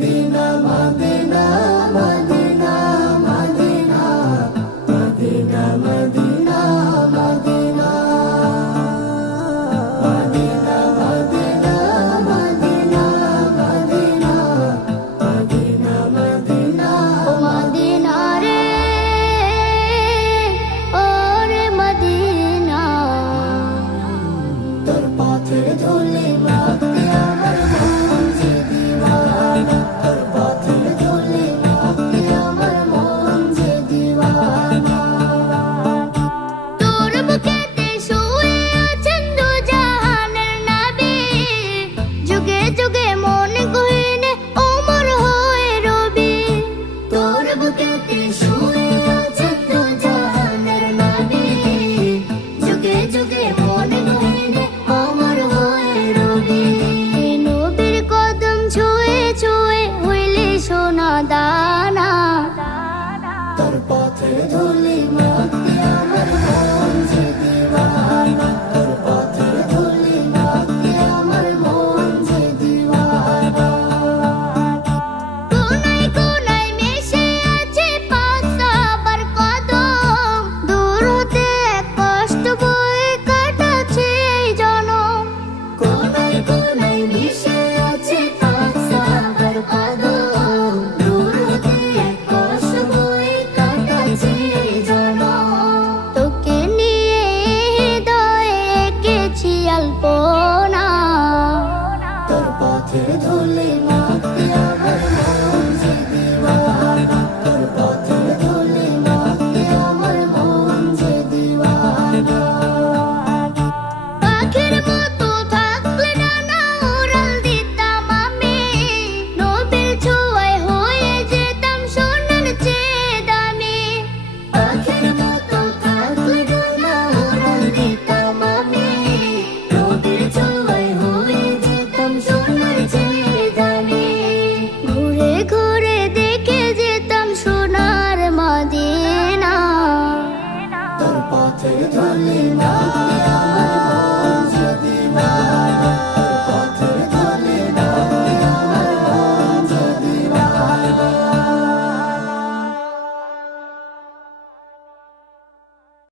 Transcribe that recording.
Medina Medina Medina Medina Medina Medina Medina Medina Medina Medina Medina Medina Medina ও Medina রে, ও রে Medina, তোর পথের ধুলি মাখতে আমার মন যে দিওয়ানা, তোর পথের ধুলি মাখতে আমার মন যে দিওয়ানা। তোর বুকেতে শুয়ে আছেন দু জাহানের নবী, যুগে যুগে মন গহিনে ওমর হয়ে রবি। তোর বুকেতে শুয়ে আছেন দু জাহানের নবী, যুগে যুগে মন গহিনে অমর হয়ে রবি। এই নবীর কদম ছুঁয়ে ছুঁয়ে হইলে সোনা দানা, তোর পথের ধুলি মাখতে আমার মন যে দিওয়ানা, তোর পথের ধুলি মাখতে আমার মন যে দিওয়ানা। কোনায় কোনায় মিশে আছে পাক সাহাবার কদম, দূর হতে এক কষ্ট বয়ে কাটাচ্ছে এই জনম। কোনায় কোনায় মিশে আছে পাক সাহাবার কদম, দূর হতে এক কষ্ট বয়ে কাটাচ্ছে এই জনম। তোকে নিয়ে হৃদয়ে এঁকেছি আলপনা, তোর পথের ধুলি মাখতে আমার মন যে দিওয়ানা, তোর পথের ধুলি মাখতে আমার মন যে দিওয়ানা। পাখির মতো থাকলে ডানা উড়াল দিতাম আমি, নবীর ছোঁয়ায় হয়ে যেতাম সোনার চেয়ে দামি। পাখির মতো থাকলে ডানা উড়াল দিতাম আমি, নবীর ছোঁয়ায় হয়ে যেতাম সোনার চেয়ে দামি। ঘুরে ঘুরে দেখে যেতাম সোনার মদিনা, তোর পথের ধুলি মাখতে